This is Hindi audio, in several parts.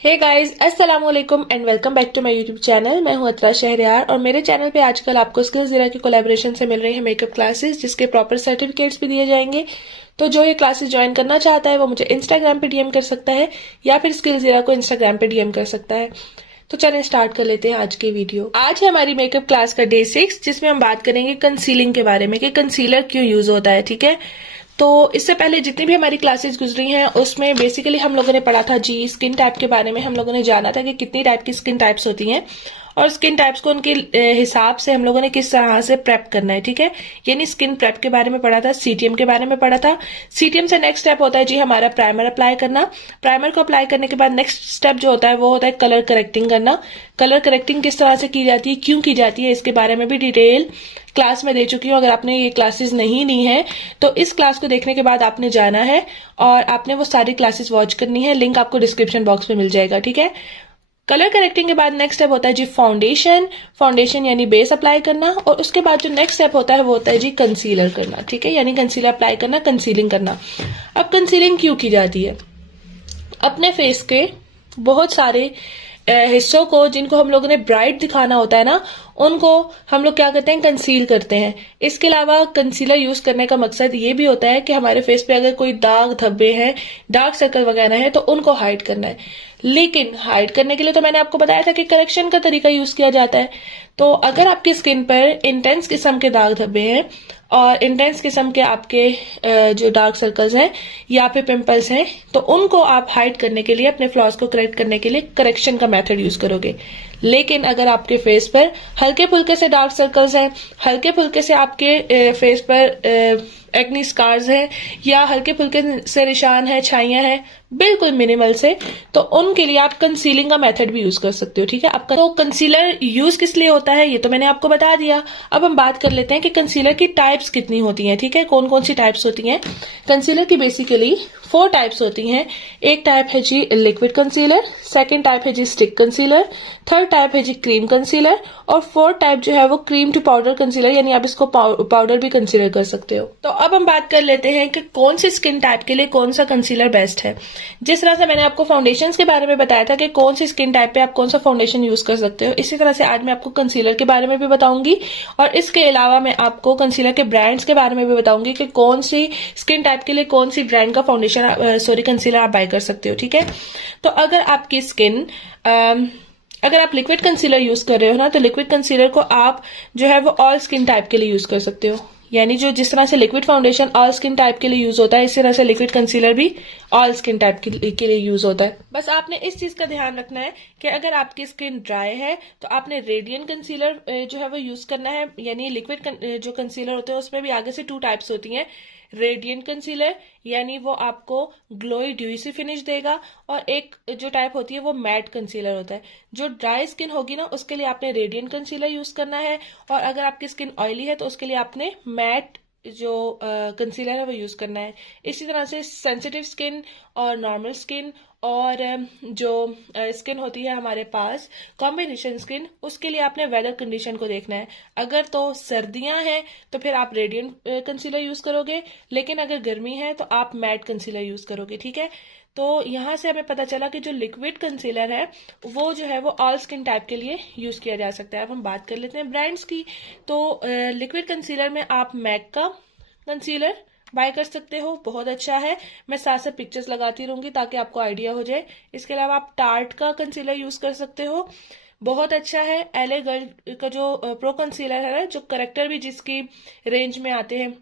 हे गाइस, अस्सलाम वालेकुम and welcome back to my YouTube channel. मैं हूं अतरा शहरयार और मेरे चैनल पे आजकल आपको स्किल्स ज़ीरा की कोलैबोरेशन से मिल रही है मेकअप क्लासेस, जिसके प्रॉपर सर्टिफिकेट्स भी दिए जाएंगे। तो जो ये क्लासेस ज्वाइन करना चाहता है वो मुझे इंस्टाग्राम पे डीएम कर सकता है या फिर स्किल्स ज़ीरा को इंस्टाग्राम पे डीएम कर सकता है। तो चलें स्टार्ट कर लेते हैं आज की वीडियो। आज है हमारी मेकअप क्लास का डे 6, जिसमें हम बात करेंगे कंसीलिंग के बारे में कि कंसीलर क्यों यूज होता है। ठीक है, तो इससे पहले जितनी भी हमारी क्लासेस गुजरी हैं उसमें बेसिकली हम लोगों ने पढ़ा था जी स्किन टाइप के बारे में। हम लोगों ने जाना था कि कितनी टाइप की स्किन टाइप्स होती हैं और स्किन टाइप्स को उनके हिसाब से हम लोगों ने किस तरह से प्रेप करना है। ठीक है, यानी स्किन प्रेप के बारे में पढ़ा था, सीटीएम के बारे में पढ़ा था। सीटीएम से नेक्स्ट स्टेप होता है जी हमारा प्राइमर अप्लाई करना। प्राइमर को अप्लाई करने के बाद नेक्स्ट स्टेप जो होता है वो होता है कलर करेक्टिंग करना। कलर करेक्टिंग किस तरह से की जाती है, क्यों की जाती है, इसके बारे में भी डिटेल क्लास में दे चुकी हूँ। अगर आपने ये क्लासेस नहीं ली हैं तो इस क्लास को देखने के बाद आपने जाना है और आपने वो सारी क्लासेस वॉच करनी है। लिंक आपको डिस्क्रिप्शन बॉक्स में मिल जाएगा। ठीक है, कलर करेक्टिंग के बाद नेक्स्ट स्टेप होता है जी फाउंडेशन। फाउंडेशन यानी बेस अप्लाई करना और उसके बाद जो नेक्स्ट स्टेप होता है वो होता है जी कंसीलर करना। ठीक है, यानी कंसीलर अप्लाई करना, कंसीलिंग करना। अब कंसीलिंग क्यों की जाती है? अपने फेस के बहुत सारे हिस्सों को जिनको हम लोगों ने ब्राइट दिखाना होता है ना, उनको हम लोग क्या करते हैं, कंसील करते हैं। इसके अलावा कंसीलर यूज करने का मकसद ये भी होता है कि हमारे फेस पे अगर कोई दाग धब्बे हैं, डार्क सर्कल वगैरह है तो उनको हाइड करना है। लेकिन हाइड करने के लिए तो मैंने आपको बताया था कि करेक्शन का तरीका यूज किया जाता है। तो अगर आपकी स्किन पर इंटेंस किस्म के दाग धब्बे हैं और इंटेंस किस्म के आपके जो डार्क सर्कल्स हैं या फिर पिंपल्स हैं, तो उनको आप हाइड करने के लिए, अपने फ्लॉज को करेक्ट करने के लिए करेक्शन का मेथड यूज करोगे। लेकिन अगर आपके फेस पर हल्के फुल्के से डार्क सर्कल्स हैं, हल्के फुल्के से आपके फेस पर एक्नी स्कार्स हैं या हल्के फुल्के से निशान है, छाइयां हैं, बिल्कुल मिनिमल से, तो उनके लिए आप कंसीलिंग का मेथड भी यूज कर सकते हो। ठीक है, आपका तो कंसीलर यूज किस लिए होता है ये तो मैंने आपको बता दिया। अब हम बात कर लेते हैं कि कंसीलर की टाइप्स कितनी होती हैं। ठीक है, कौन कौन सी टाइप्स होती हैं कंसीलर की? बेसिकली 4 टाइप्स होती हैं। एक टाइप है जी लिक्विड कंसीलर, सेकेंड टाइप है जी स्टिक कंसीलर, थर्ड टाइप है जी क्रीम कंसीलर और फोर्थ टाइप जो है वो क्रीम टू पाउडर कंसीलर, यानी आप इसको पाउडर भी कंसीडर कर सकते हो। तो अब हम बात कर लेते हैं कि कौन सी स्किन टाइप के लिए कौन सा कंसीलर बेस्ट है। जिस तरह से मैंने आपको फाउंडेशन के बारे में बताया था कि कौन सी स्किन टाइप पे आप कौन सा फाउंडेशन यूज कर सकते हो, इसी तरह से आज मैं आपको कंसीलर के बारे में भी बताऊंगी और इसके अलावा मैं आपको कंसीलर के ब्रांड्स के बारे में भी बताऊंगी कि कौन सी स्किन टाइप के लिए कौन सी ब्रांड का फाउंडेशन कंसीलर आप बाय कर सकते हो। ठीक है, तो अगर आपकी स्किन अगर आप लिक्विड कंसीलर यूज कर रहे हो ना, तो लिक्विड कंसीलर को आप जो है वो ऑल स्किन टाइप के लिए यूज कर सकते हो। यानी जो जिस तरह से liquid foundation all skin type के लिए यूज होता है, इसी तरह से लिक्विड कंसीलर भी ऑल स्किन टाइप के लिए यूज होता है। बस आपने इस चीज का ध्यान रखना है कि अगर आपकी स्किन ड्राई है तो आपने रेडियंट कंसीलर जो है वो यूज करना है। यानी लिक्विड जो कंसीलर होते हैं उसमें भी आगे से 2 टाइप्स होती हैं। रेडियंट कंसीलर यानी वो आपको ग्लोई ड्यूई सी फिनिश देगा और एक जो टाइप होती है वो मैट कंसीलर होता है। जो ड्राई स्किन होगी ना उसके लिए आपने रेडियंट कंसीलर यूज करना है और अगर आपकी स्किन ऑयली है तो उसके लिए आपने मैट जो कंसीलर है वो यूज करना है। इसी तरह से सेंसिटिव स्किन और नॉर्मल स्किन और जो स्किन होती है हमारे पास कॉम्बिनेशन स्किन, उसके लिए आपने वेदर कंडीशन को देखना है। अगर तो सर्दियां हैं तो फिर आप रेडियंट कंसीलर यूज करोगे, लेकिन अगर गर्मी है तो आप मैट कंसीलर यूज करोगे। ठीक है, तो यहाँ से हमें पता चला कि जो लिक्विड कंसीलर है वो जो है वो ऑल स्किन टाइप के लिए यूज किया जा सकता है। अब हम बात कर लेते हैं ब्रांड्स की। तो लिक्विड कंसीलर में आप मैक का कंसीलर बाय कर सकते हो, बहुत अच्छा है। मैं साथ साथ पिक्चर्स लगाती रहूंगी ताकि आपको आइडिया हो जाए। इसके अलावा आप टार्ट का कंसीलर यूज कर सकते हो, बहुत अच्छा है। एले गर्ल का जो प्रो कंसीलर है ना, जो करेक्टर भी जिसकी रेंज में आते हैं,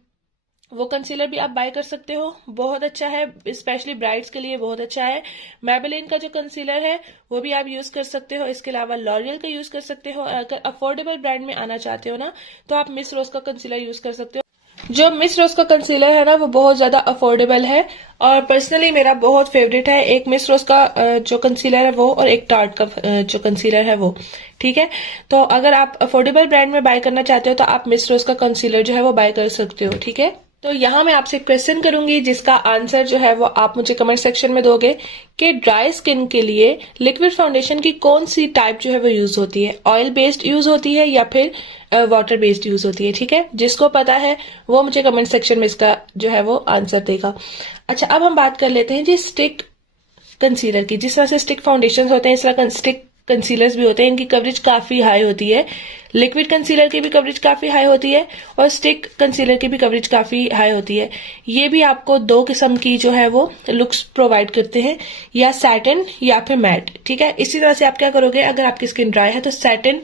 वो कंसीलर भी आप बाय कर सकते हो, बहुत अच्छा है। स्पेशली ब्राइड्स के लिए बहुत अच्छा है। मैबेलिन का जो कंसीलर है वो भी आप यूज कर सकते हो। इसके अलावा लॉरियल का यूज कर सकते हो। अगर अफोर्डेबल ब्रांड में आना चाहते हो ना तो आप मिस रोज का कंसीलर यूज कर सकते हो। जो मिस रोज का कंसीलर है ना वो बहुत ज्यादा अफोर्डेबल है और पर्सनली मेरा बहुत फेवरेट है। एक मिस रोज का जो कंसीलर है वो और एक टार्ट का जो कंसीलर है वो। ठीक है, तो अगर आप अफोर्डेबल ब्रांड में बाय करना चाहते हो तो आप मिस रोज का कंसीलर जो है वो बाय कर सकते हो। ठीक है, तो यहाँ मैं आपसे क्वेश्चन करूंगी जिसका आंसर जो है वो आप मुझे कमेंट सेक्शन में दोगे कि ड्राई स्किन के लिए लिक्विड फाउंडेशन की कौन सी टाइप जो है वो यूज होती है, ऑयल बेस्ड यूज होती है या फिर वाटर बेस्ड यूज होती है। ठीक है, जिसको पता है वो मुझे कमेंट सेक्शन में इसका जो है वो आंसर देगा। अच्छा, अब हम बात कर लेते हैं जी स्टिक कंसीलर की। जिस तरह से स्टिक फाउंडेशन होते हैं, इस तरह स्टिक कंसीलर्स भी होते हैं, इनकी कवरेज काफी हाई होती है। लिक्विड कंसीलर की भी कवरेज काफी हाई होती है और स्टिक कंसीलर की भी कवरेज काफी हाई होती है। ये भी आपको दो किस्म की जो है वो लुक्स प्रोवाइड करते हैं, या सैटिन या फिर मैट। ठीक है, इसी तरह से आप क्या करोगे, अगर आपकी स्किन ड्राई है तो सैटिन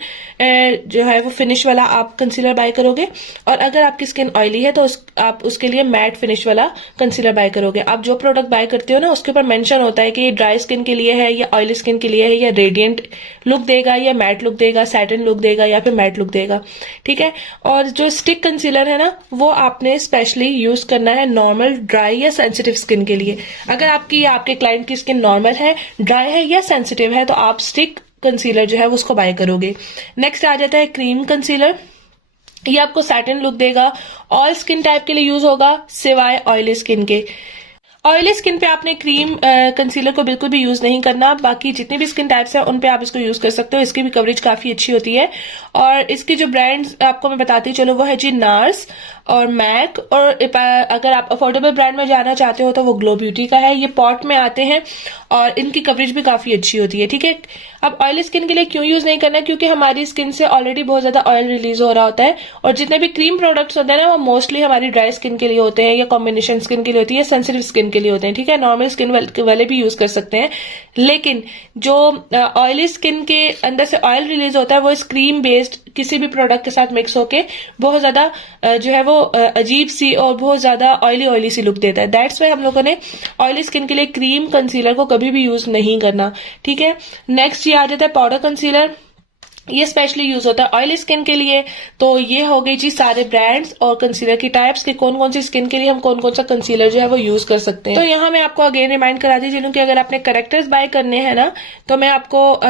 जो है वो फिनिश वाला आप कंसीलर बाय करोगे, और अगर आपकी स्किन ऑयली है तो आप उसके लिए मैट फिनिश वाला कंसीलर बाय करोगे। आप जो प्रोडक्ट बाय करते हो ना, उसके ऊपर मेंशन होता है कि ये ड्राई स्किन के लिए है या ऑयली स्किन के लिए है, या रेडिएंट लुक देगा या मैट लुक देगा, सैटिन लुक देगा या फिर मैट लुक देगा। ठीक है, और जो स्टिक कंसीलर है ना, वो आपने स्पेशली यूज करना है नॉर्मल, ड्राई या सेंसिटिव स्किन के लिए। अगर आपकी या आपके क्लाइंट की स्किन नॉर्मल है, ड्राई है या सेंसिटिव है, तो आप स्टिक कंसीलर जो है वो उसको बाय करोगे। नेक्स्ट आ जाता है क्रीम कंसीलर। ये आपको सैटिन लुक देगा, ऑल स्किन टाइप के लिए यूज होगा सिवाय ऑयली स्किन के। ऑयली स्किन पे आपने क्रीम कंसीलर को बिल्कुल भी यूज नहीं करना। बाकी जितने भी स्किन टाइप्स हैं उन पे आप इसको यूज कर सकते हो। इसकी भी कवरेज काफी अच्छी होती है। और इसकी जो ब्रांड्स आपको मैं बताती चलो, वो है जी नार्स और मैक, और अगर आप अफोर्डेबल ब्रांड में जाना चाहते हो तो वो ग्लो ब्यूटी का है। ये पॉट में आते हैं और इनकी कवरेज भी काफी अच्छी होती है। ठीक है, अब ऑयली स्किन के लिए क्यों यूज नहीं करना, क्योंकि हमारी स्किन से ऑलरेडी बहुत ज्यादा ऑयल रिलीज हो रहा होता है, और जितने भी क्रीम प्रोडक्ट्स होते हैं ना, वो मोस्टली हमारी ड्राई स्किन के लिए होते हैं, या कॉम्बिनेशन स्किन के लिए होती है, सेंसिटिव स्किन के लिए होते हैं। ठीक है, नॉर्मल स्किन वाले भी यूज कर सकते हैं, लेकिन जो ऑयली स्किन के अंदर से ऑयल रिलीज होता है, वो इस क्रीम बेस्ड किसी भी प्रोडक्ट के साथ मिक्स होके बहुत ज्यादा जो है वो अजीब सी और बहुत ज्यादा ऑयली सी लुक देता है। दैट्स वाई हम लोगों ने ऑयली स्किन के लिए क्रीम कंसीलर को कभी भी यूज नहीं करना। ठीक है, नेक्स्ट ये आ जाता है पाउडर कंसीलर। ये स्पेशली यूज होता है ऑयली स्किन के लिए। तो ये हो गई जी सारे ब्रांड्स और कंसीलर की टाइप्स कि कौन कौन सी स्किन के लिए हम कौन कौन सा कंसीलर जो है वो यूज कर सकते हैं। तो यहाँ मैं आपको अगेन रिमाइंड करा दी चलूं कि अगर आपने करेक्टर्स बाय करने हैं ना, तो मैं आपको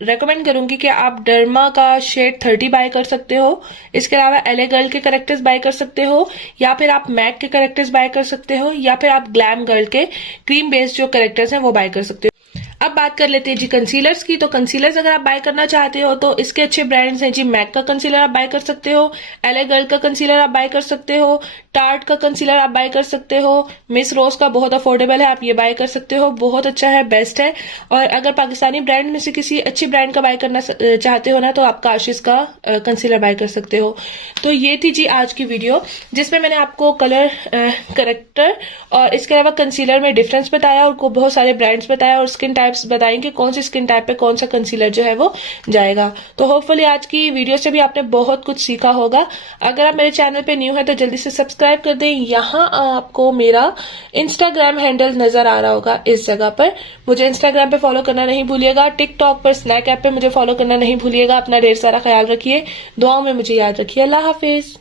रेकमेंड करूंगी कि आप डर्मा का शेड 30 बाय कर सकते हो। इसके अलावा एले गर्ल के करेक्टर्स बाय कर सकते हो, या फिर आप मैक के करेक्टर्स बाय कर सकते हो, या फिर आप ग्लैम गर्ल के क्रीम बेस्ड जो करेक्टर्स हैं वो बाय कर सकते हो। अब बात कर लेते हैं जी कंसीलर्स की। तो कंसीलर्स अगर आप बाय करना चाहते हो तो इसके अच्छे ब्रांड्स हैं जी। मैक का कंसीलर आप बाय कर सकते हो, एले गर्ल का कंसीलर आप बाय कर सकते हो, टार्ट का कंसीलर आप बाय कर सकते हो, मिस रोज का बहुत अफोर्डेबल है, आप ये बाय कर सकते हो, बहुत अच्छा है, बेस्ट है। और अगर पाकिस्तानी ब्रांड में से किसी अच्छी ब्रांड का बाय करना चाहते हो ना, तो आप काशिश का कंसीलर बाय कर सकते हो। तो ये थी जी आज की वीडियो, जिसमें मैंने आपको कलर करेक्टर और इसके अलावा कंसीलर में डिफरेंस बताया, और बहुत सारे ब्रांड्स बताया, और स्किन टाइप्स बताएं कि कौन सी स्किन टाइप पे कौन सा कंसीलर जो है वो जाएगा। तो होपफुली आज की वीडियो से भी आपने बहुत कुछ सीखा होगा। अगर आप मेरे चैनल पे न्यू है तो जल्दी से सब्सक्राइब कर दें। यहाँ आपको मेरा इंस्टाग्राम हैंडल नजर आ रहा होगा इस जगह पर। मुझे इंस्टाग्राम पे फॉलो करना नहीं भूलिएगा। टिकटॉक पर स्नैक ऐप पे मुझे फॉलो करना नहीं भूलिएगा। अपना ढेर सारा ख्याल रखिए, दुआओं में मुझे याद रखिए। अल्लाह हाफिज।